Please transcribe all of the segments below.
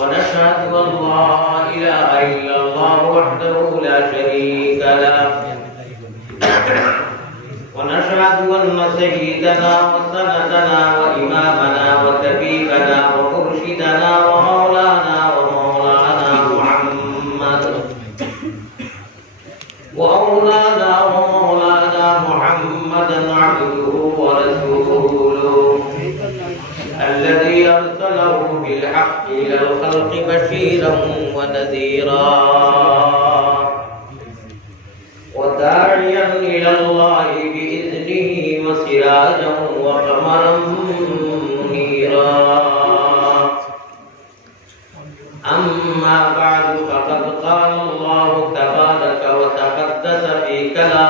ونشهد أن لا إله إلا الله وحده لا شريك له. ونشهد أن سيدنا وسندنا وإمامنا وكبيرنا ومرشدنا ومولانا ومولانا محمد. وأولانا ومولانا محمدا عبده ورسوله. الذي أرسله بالحق إلى الخلق بشيرا ونذيرا. وداعيا إلى الله بإذنه وسراجا وقمرا منيرا. أما بعد فقد قال الله تبارك وتقدس في كلامه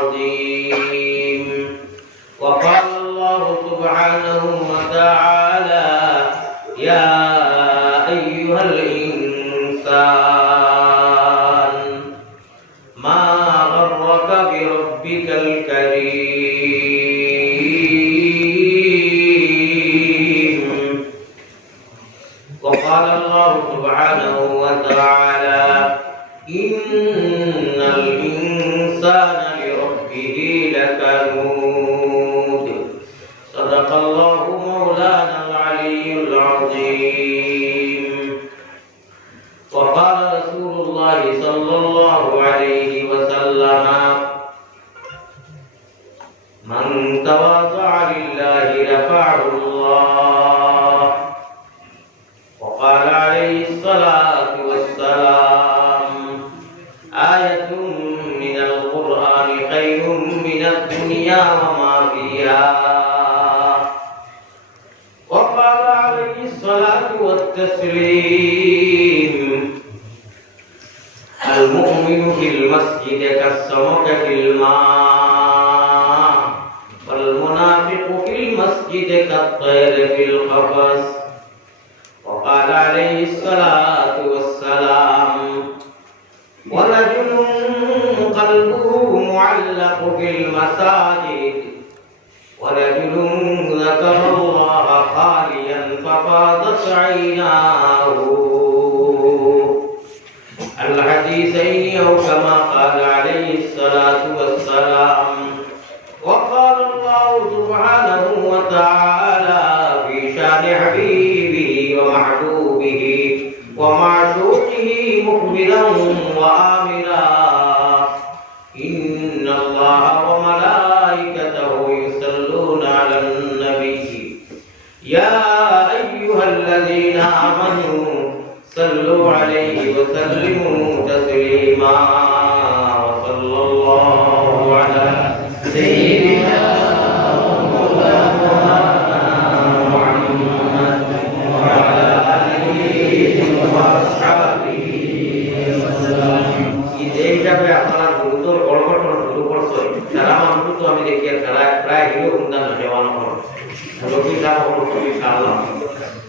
بربك الكريم المؤمن في المسجد كالسمك في الماء والمنافق في المسجد كالطير في القفص. وقال عليه الصلاة والسلام ورجل قلبه معلق في المساجد ورجل ذكر الله خاليا ففاضت عيناه. أو كما قال عليه الصلاة والسلام. وقال الله سبحانه وتعالى في شان حبيبه ومحبوبه ومعشوقه مخبرا وآمرا إن الله وملائكته يصلون على النبي. يا أيها الذين آمنوا صلوا عليه وسلموا تسليما وصلى الله على سيدنا ومولانا محمد وعلى آله وأصحابه وسلم এই হিসাবে আপনারা গুরুতর গড়গড় শুরু করছেন যারা মানুষ তো আমি দেখি আর যারা প্রায় হিরো সন্তান জওয়ান হন রবি সাহেব হল ইনশাআল্লাহ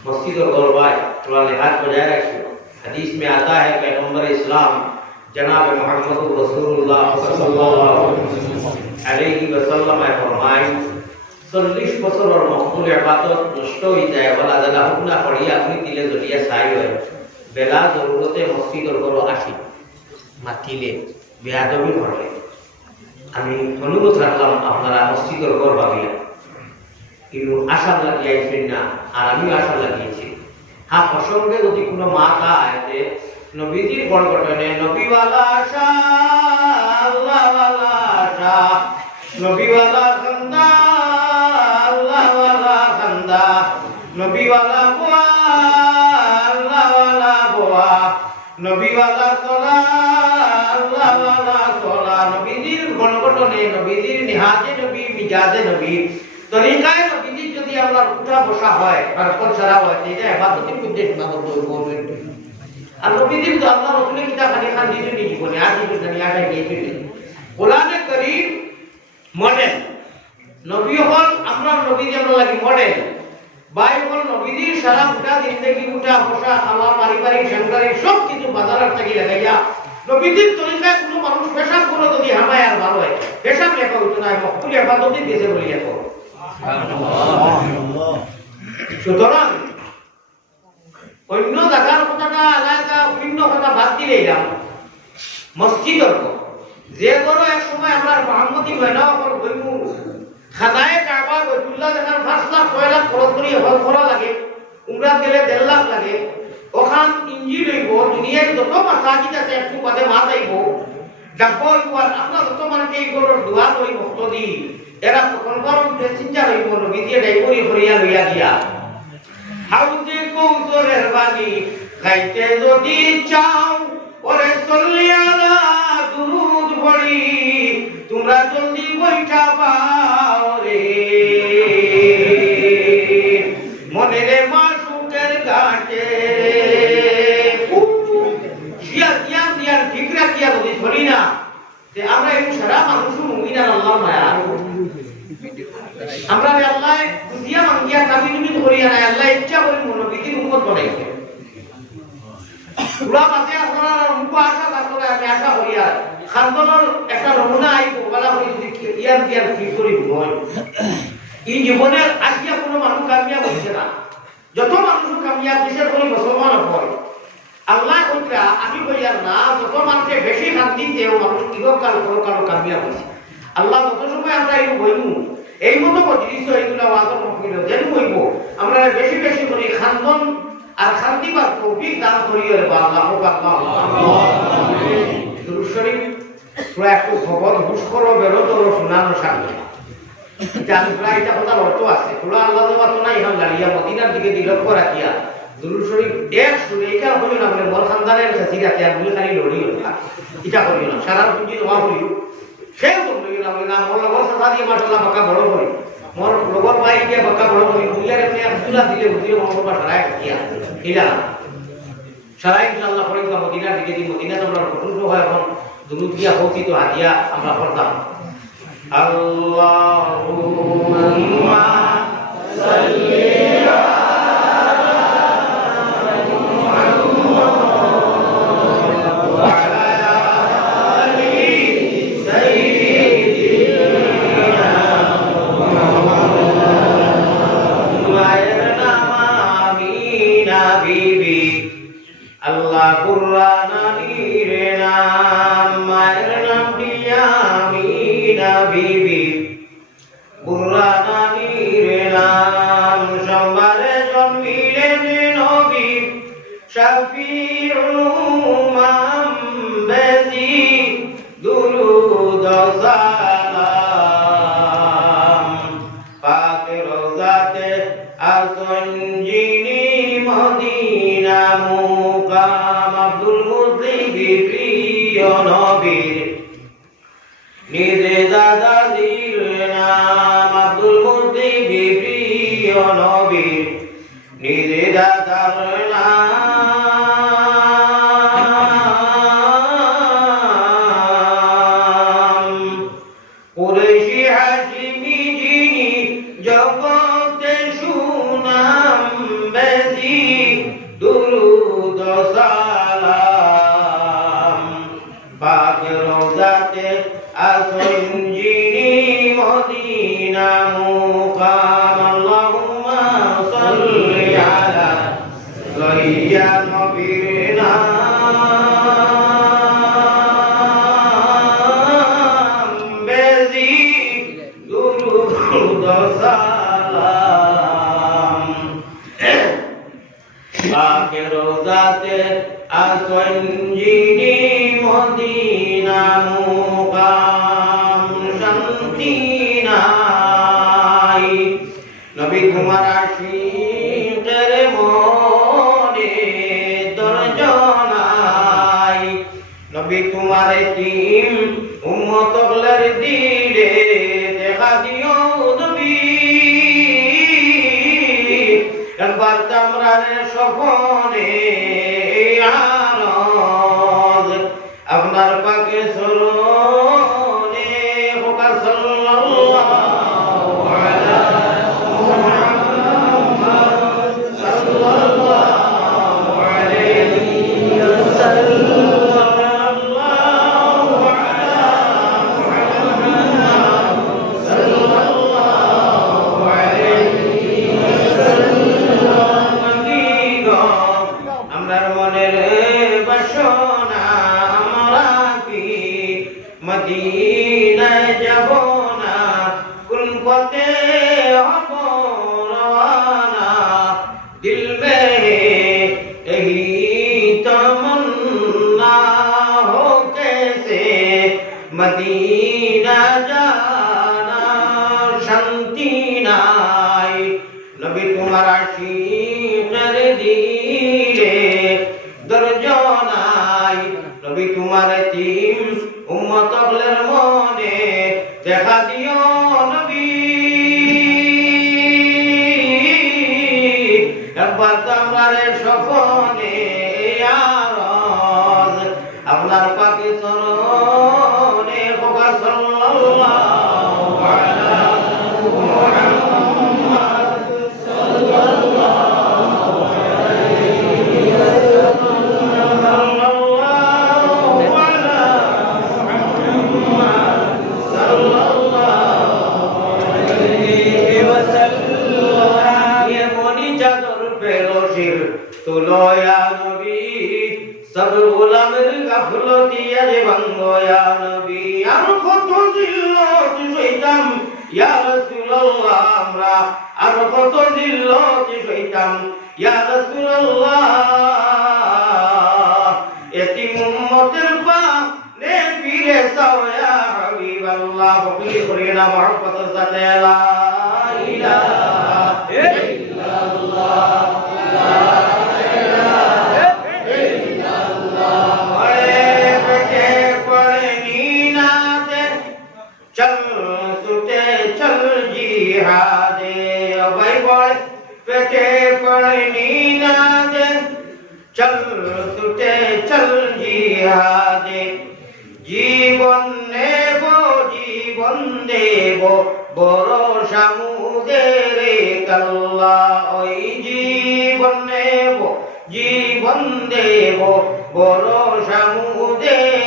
मस्जिद और गौरबाय थोड़ा लिहाज बजाय रखिए हदीस में आता है पैगम्बर इस्लाम জনাব মোহাম্মদুর রাসূলুল্লাহ সাল্লাল্লাহু আলাইহি ওয়াসাল্লাম এর ফরমায় 40 বছরের মকবুল ইবাদত নষ্ট হই যায়, বলা জানা হুকুনা করি আপনি দিলে জড়িয়া চাই হয় বেলা জরুরতে মসজিদর ঘর আসি, মাতিলে বেয়াদবি করলে আমি অনুরোধ রাখলাম আপনারা মসজিদর ঘর ভাবিলেন কিন্তু আশা লাগিয়েছেন না, আর আমিও আশা লাগিয়েছি। হ্যাঁ প্রসঙ্গে যদি কোনো মা তা যে নবীজির ঘটনে নবীওয়ালা আশা আল্লাহওয়ালা আশা নবীওয়ালা খান্দা আল্লাহওয়ালা খান্দা নবীওয়ালা বোয়া, আল্লাহওয়ালা বোয়া, নবীওয়ালা চলা আল্লাহওয়ালা চলা নবীজির গণগঠনে নবীজির নিহাজে নবী, মিজাজে নবী, তরিকায় নবীজির যদি আমরা উঠা বসা হয়, আর কোন ছাড়া হয় এটা এবাদতের মধ্যে সীমাবদ্ধ করবেন আর নবীজির তো আল্লাহ রসুলের কিতাব খালি খান দিয়েছে নি জীবনে আর কিছু জানি আর গিয়েছে কোরআনে করিম মডেল নবী হল আমরা নবীজি আমরা লাগি মডেল বাই হল নবীজির সারা গোটা জিন্দগি উঠা বসা খাওয়া পারিবারিক, সাংসারিক সব কিছু বাজারের থেকে লাগাইয়া নবীজির তরিকায় কোনো মানুষ পেশাব করে যদি হামায় আর ভালো হয়। পেশাব লেখা হইতো না মকুল এবাদতি দিয়েছে বলি লেখো সুতরাং অন্য জায়গার কথাটা এলাকা ভিন্ন কথা বাদ দিলে যাম। মসজিদর কথা। যে কোনো এক সময় আমরা মোহাম্মদী মহিলা অকল বইমু খানায় কাবা বৈতুল্লাহ যেখানে পাঁচ লাখ, ছয় লাখ খরচ করি হল করা লাগে উমরাত গেলে দেড় লাখ লাগে। ওখান ইঞ্জি লইব দুনিয়ার যত মাসাজিদ আছে একটু বাদে মাছ আইব যাব হইব আর আপনার যত মানুষকে এই গরুর দোয়া লই ভক্ত দি এরা কনফার্ম চিন্তা হইব নবী দিয়ে ডাইবরি হরিয়া লইয়া দিয়া হাউজে কৌতরের বাণী খাইতে যদি চাও, ওরে চলিয়ালা দুরুদ পড়ি তোমরা যদি বৈঠা পাও রে। মনে রে মাসুকের ঘাটে শিয়া দিয়া দিয়া ঠিক রাখিয়া যদি ধরি না যে আমরা এই সারা মানুষ মুমিনার আল্লাহ মায়া আমরা রে আল্লাহ বুঝিয়া মাঙ্গিয়া কাবি নিমিত করিয়া নাই আল্লাহ ইচ্ছা করে আল্লাহ কইরা আমি না, যত মানুষে বেশি শান্তি দেও মানুষ ইহকাল পরকাল কামিয়াব হইছে আল্লাহ যত সময় আমরা এই বইমু। এই মতো মজলিস এইগুলা ওয়াজর মহফিল যেন বইব আমরা বেশি বেশি করে খান্দন আর শান্তি বা তৌফিক দান করিও রে আল্লাহ আল্লাহ দুরূদ শরীফ পুরা একটু খবর হুশ করো বেরো তোর শোনানো সামনে এটা প্রায় এটা কথা অর্থ আছে। পুরা আল্লাহ দেওয়া তো নাই হাম দাঁড়িয়া মদিনার দিকে দিলক্ষ রাখিয়া। দুরূদ শরীফ এক শুনে এটা হইল না বলে মোর খানদানের কাছে রাখিয়া বলে খালি লড়িও না এটা করিও না। সারা পুঁজি তোমার করিও সেও তো লইও না মোর লগর সাথা দিয়ে মাসাল্লাহ বাঁকা বড় করি মোর লগর পাই কে বকা বড় মই বুঝলে রে আব্দুল্লাহ দিলে বুঝলে মোর বাবা সারাই কিয়া এটা সরাই ইনশাআল্লাহ পরে তো মদিনা দিকে দি, মদিনা তো আমরা প্রথম হয় এখন দুরুদ দিয়া হতি তো হাদিয়া আমরা করতাম আল্লাহুম্মা আমিনা বিবি। কুরআনের নাম সোমবারে জন্মিলেন নবী। শাফিউল উমাম বেজি দুরুদ সালাম। পাক রোজাতে আসন যিনি মদিনা মুকাম আব্দুল মুসলিম প্রিয় নবীর নিজে দাদাজির নাম আব্দুল মুদ্দি বিপ্রিয় নবীর নিজে দাদার أتنجيني مدينة مقام اللهم صل على سيدنا نبينا Akhirul zatir aswanjini মদিনা মুকাম শান্তি নাই নবী তোমার আশিকের মনে দর্জনাই। নবী তোমার তিন উম্মতগুলোর দিলে দেখা দিও নবী একবার তামরার সফনে আরজ আপনার পাকে সরো হোকা সাল্লাল্লাহু নাই নবী তোমার আশিকের ভাঙ্গয়া নবী, আর কত জিল্লত সইতাম। ইয়া রাসূলুল্লাহ, আমরা আর কত জিল্লত সইতাম। ইয়া রাসূলুল্লাহ, এতিম উম্মতের পা নে ফিরে চাও, ইয়া হাবিবাল্লাহ। বকলি করিয়ে মহব্বতের সাথে, লা ইলাহা জিহাদে ভাই বল পেটে পড়নি না দে চল তুটে চল জিহাদে জীবন নেব জীবন দেব বড় সামুদের কাল্লা ওই জীবন নেব জীবন দেব বড় সামুদের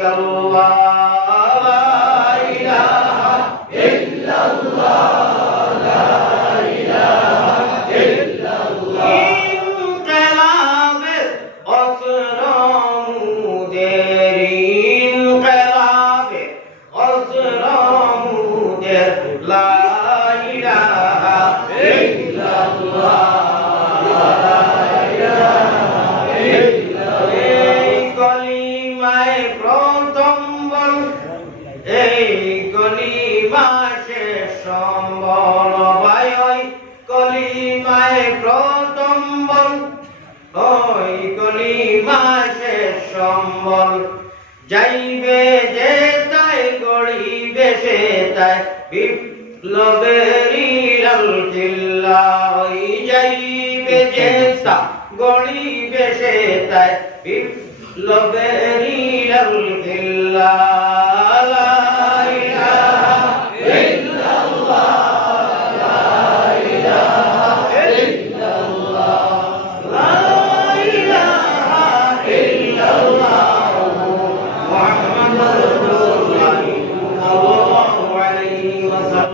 কাল্লা চিল্লা ওই যাইবে তা গড়িবে সে তাই। বিপ্লবেরই লাল